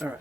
All right.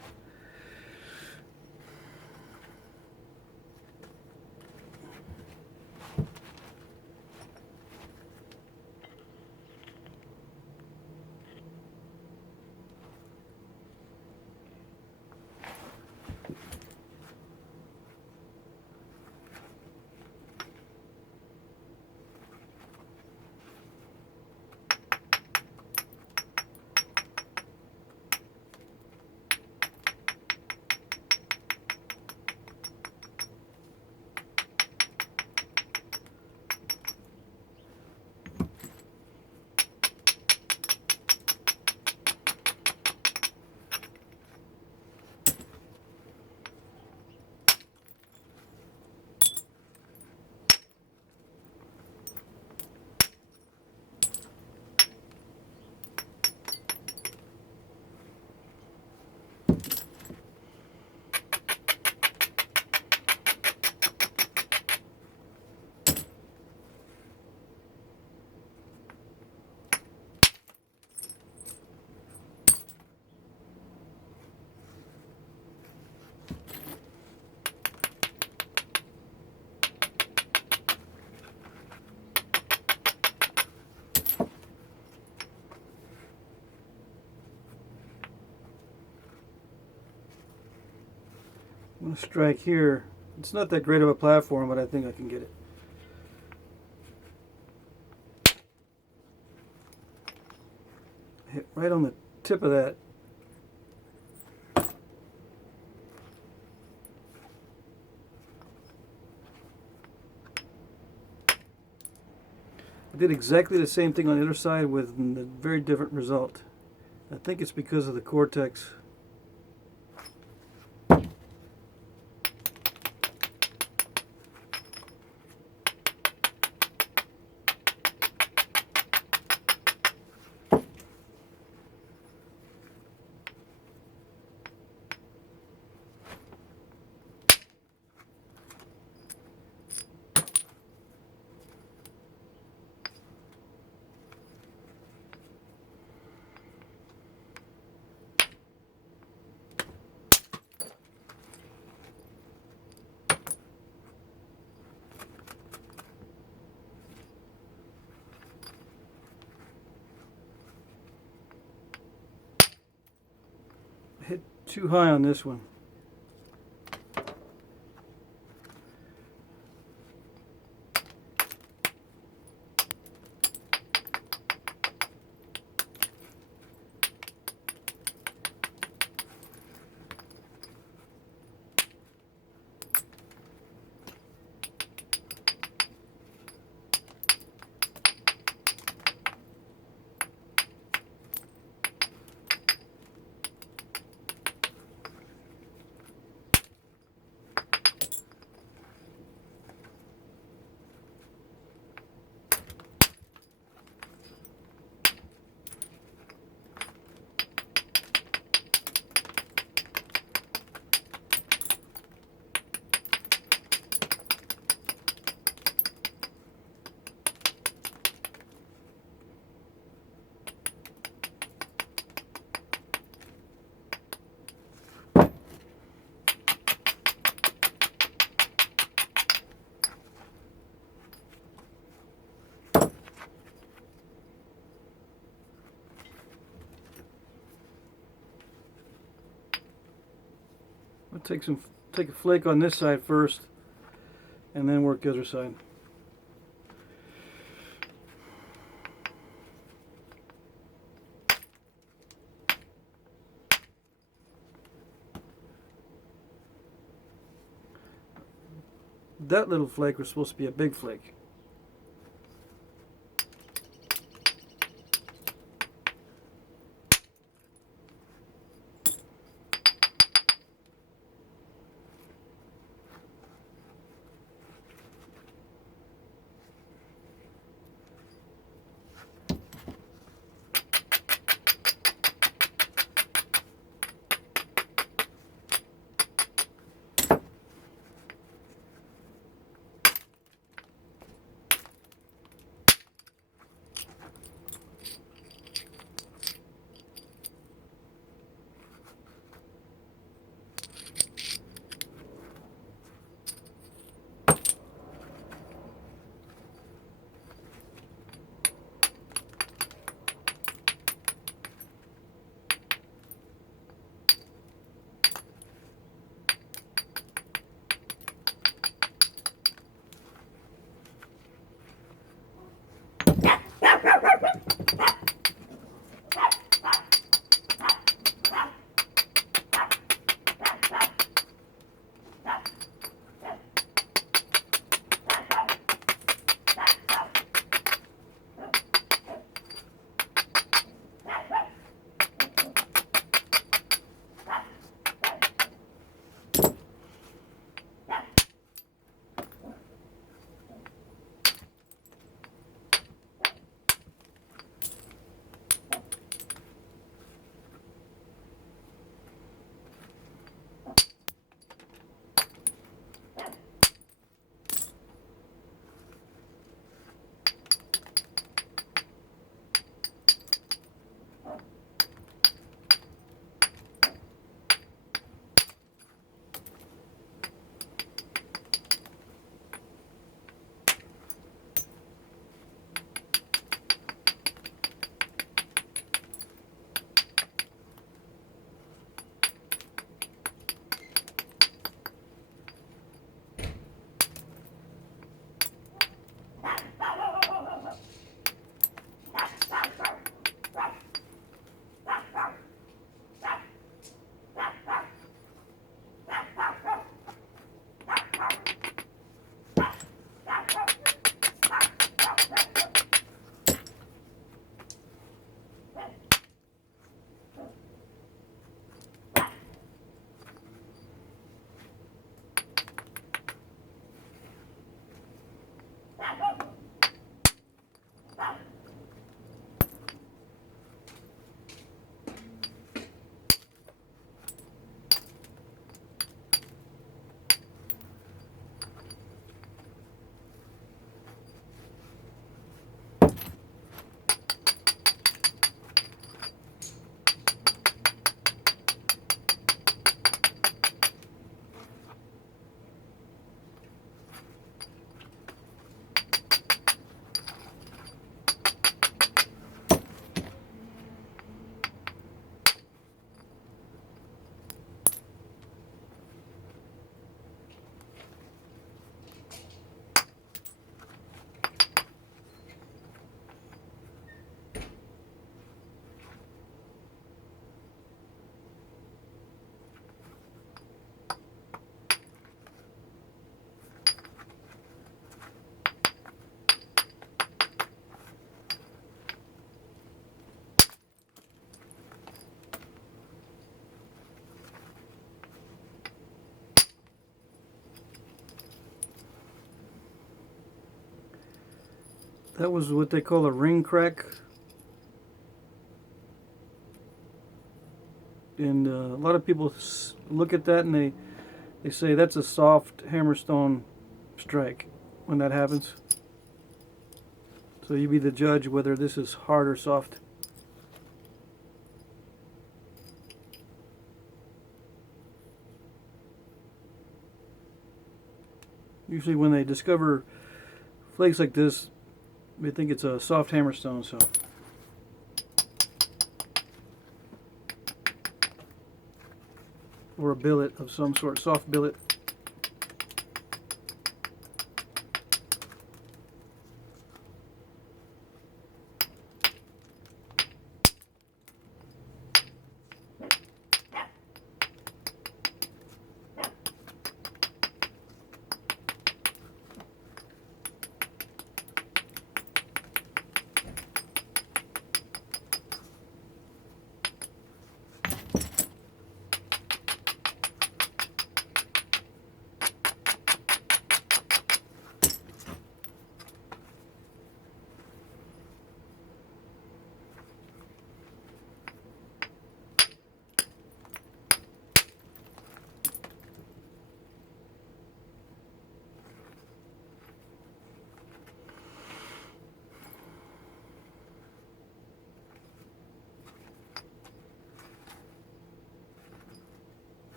I'm going to strike here. It's not that great of a platform, but I think I can get it. Hit right on the tip of that. I did exactly the same thing on the other side with a very different result. I think it's because of the cortex. Hit too high on this one. I'll take a flake on this side first, and then work the other side. That little flake was supposed to be a big flake. That was what they call a ring crack. And a lot of people look at that and they say that's a soft hammerstone strike when that happens. So you be the judge whether this is hard or soft. Usually when they discover flakes like this, they think it's a soft hammerstone. So or a billet of some sort, soft billet.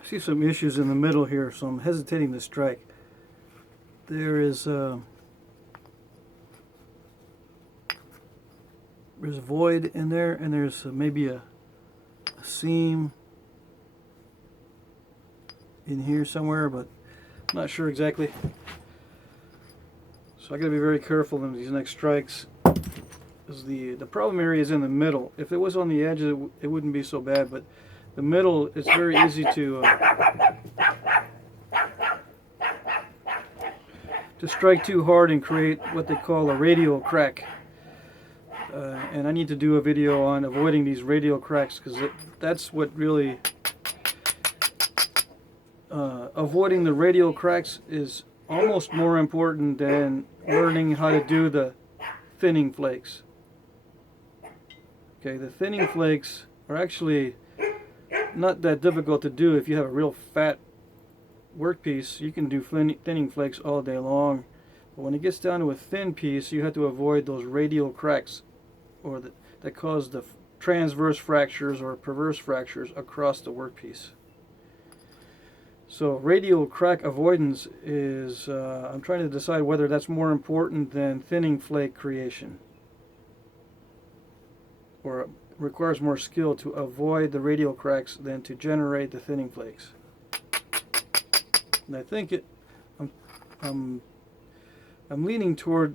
I see some issues in the middle here, so I'm hesitating to strike. There is there's a void in there, and there's maybe a seam in here somewhere, but I'm not sure exactly. So I got to be very careful in these next strikes. Because the problem area is in the middle. If it was on the edges, it wouldn't be so bad, but the middle, it's very easy to strike too hard and create what they call a radial crack. And I need to do a video on avoiding these radial cracks, because that's what really avoiding the radial cracks is almost more important than learning how to do the thinning flakes. Okay, the thinning flakes are actually not that difficult to do. If you have a real fat workpiece, you can do thinning flakes all day long. But when it gets down to a thin piece, you have to avoid those radial cracks, or that cause the transverse fractures or perverse fractures across the workpiece. So radial crack avoidance is, I'm trying to decide whether that's more important than thinning flake creation, or requires more skill to avoid the radial cracks than to generate the thinning flakes. And I think I'm leaning toward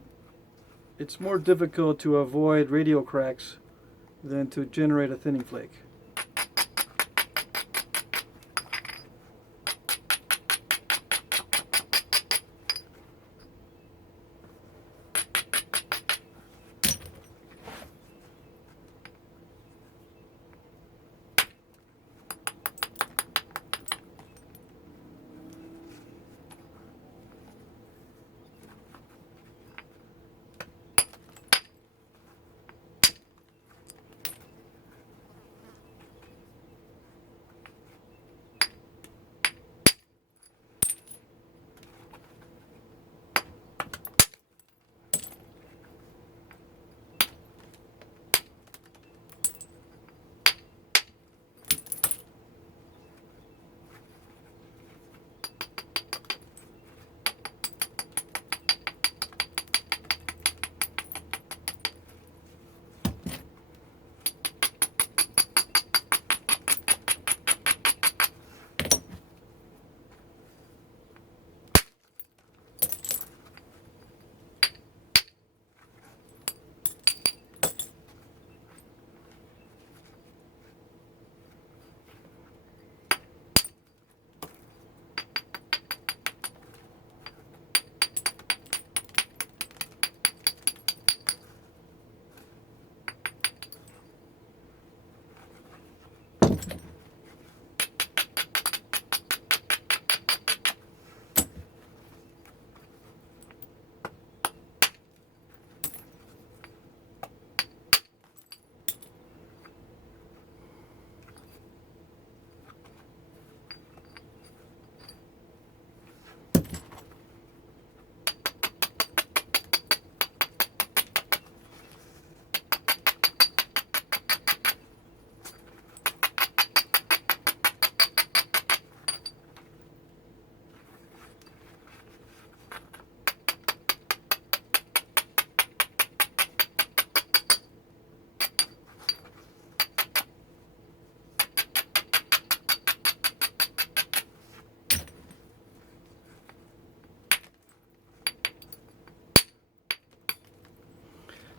it's more difficult to avoid radial cracks than to generate a thinning flake.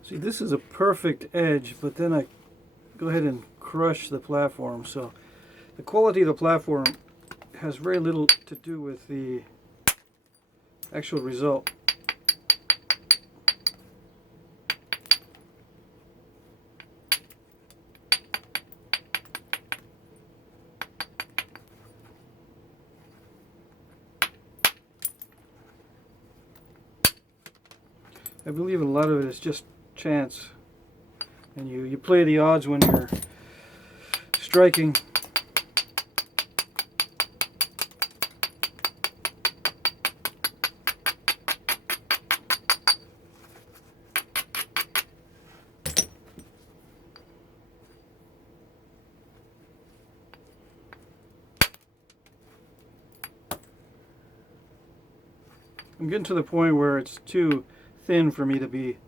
See, this is a perfect edge, but then I go ahead and crush the platform. So the quality of the platform has very little to do with the actual result. I believe a lot of it is just chance, and you play the odds when you're striking. I'm getting to the point where it's too thin for me to be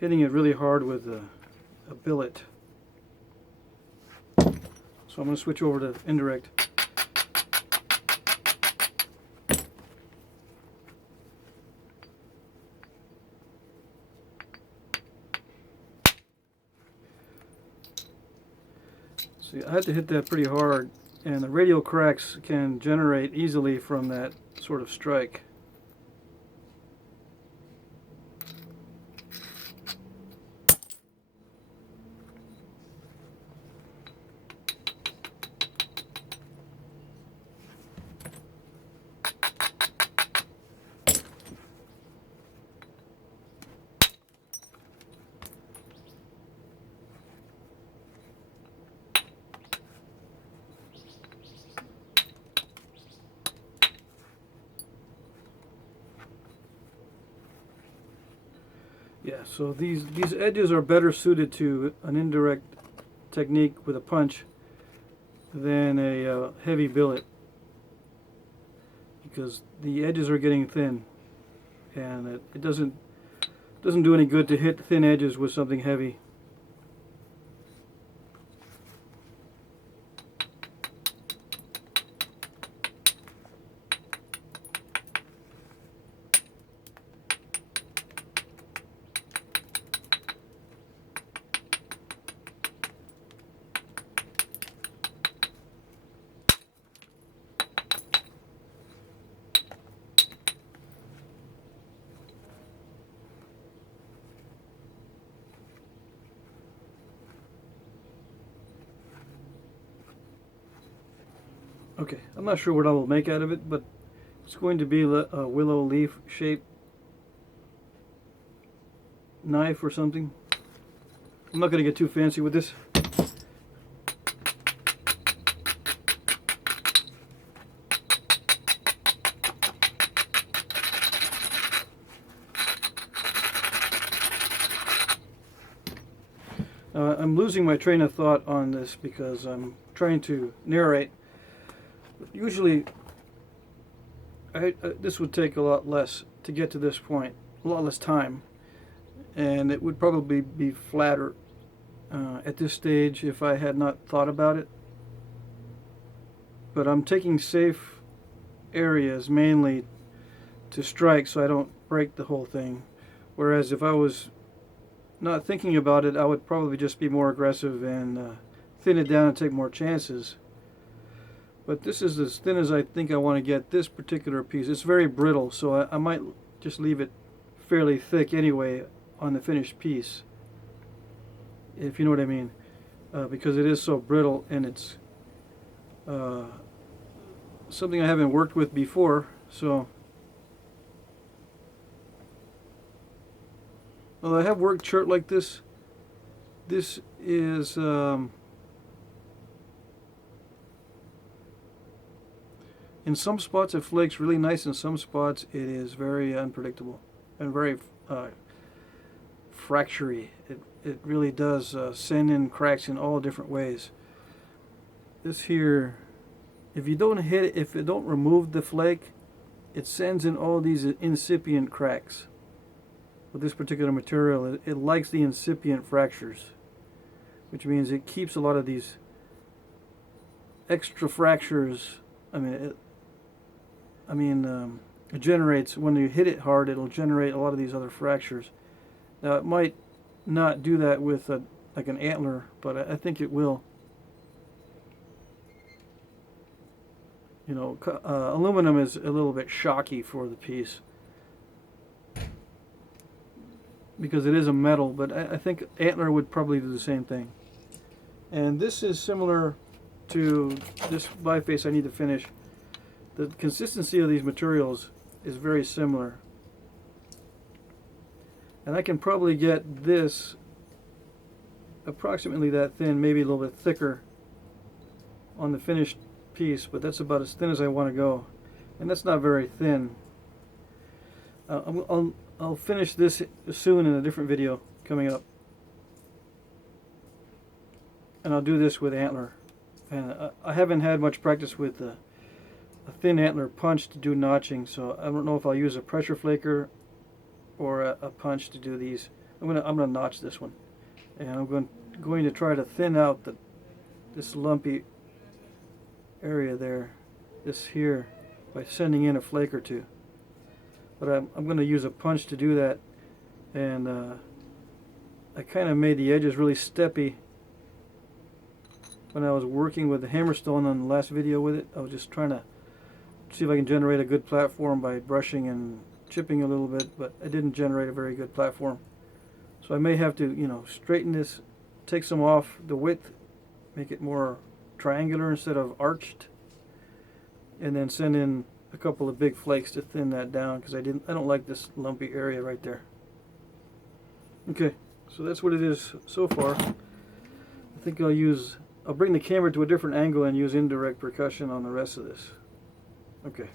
hitting it really hard with a billet. So I'm going to switch over to indirect. See, I had to hit that pretty hard, and the radial cracks can generate easily from that sort of strike. Yeah, so these edges are better suited to an indirect technique with a punch than a heavy billet, because the edges are getting thin, and it doesn't do any good to hit thin edges with something heavy. Okay, I'm not sure what I will make out of it, but it's going to be a willow leaf shaped knife or something. I'm not going to get too fancy with this. I'm losing my train of thought on this because I'm trying to narrate. Usually, this would take a lot less to get to this point, a lot less time, and it would probably be flatter at this stage if I had not thought about it. But I'm taking safe areas mainly to strike so I don't break the whole thing, whereas if I was not thinking about it, I would probably just be more aggressive and thin it down and take more chances. But this is as thin as I think I want to get this particular piece. It's very brittle, so I might just leave it fairly thick anyway on the finished piece, if you know what I mean, because it is so brittle, and it's something I haven't worked with before. So, well, I have worked chert like this. This is in some spots it flakes really nice, in some spots it is very unpredictable and very fractury. It really does send in cracks in all different ways. This here, if you don't hit it, if you don't remove the flake, it sends in all these incipient cracks. With this particular material, it likes the incipient fractures, which means it keeps a lot of these extra fractures. It generates, when you hit it hard, it'll generate a lot of these other fractures, Now it might not do that with like an antler, but I think it will. You know, aluminum is a little bit shocky for the piece because it is a metal, but I think antler would probably do the same thing. And this is similar to this biface I need to finish. The consistency of these materials is very similar. And I can probably get this approximately that thin, maybe a little bit thicker on the finished piece, but that's about as thin as I want to go. And that's not very thin. I'll finish this soon in a different video coming up. And I'll do this with antler. And I haven't had much practice with a thin antler punch to do notching, so I don't know if I'll use a pressure flaker or a punch to do these. I'm gonna notch this one, and I'm going to try to thin out this lumpy area there, this here, by sending in a flake or two. But I'm going to use a punch to do that, and I kind of made the edges really steppy when I was working with the hammerstone on the last video with it. I was just trying to see if I can generate a good platform by brushing and chipping a little bit, but I didn't generate a very good platform. So I may have to, you know, straighten this, take some off the width, make it more triangular instead of arched, and then send in a couple of big flakes to thin that down, because I don't like this lumpy area right there. Okay, so that's what it is so far. I think I'll bring the camera to a different angle and use indirect percussion on the rest of this. Okay.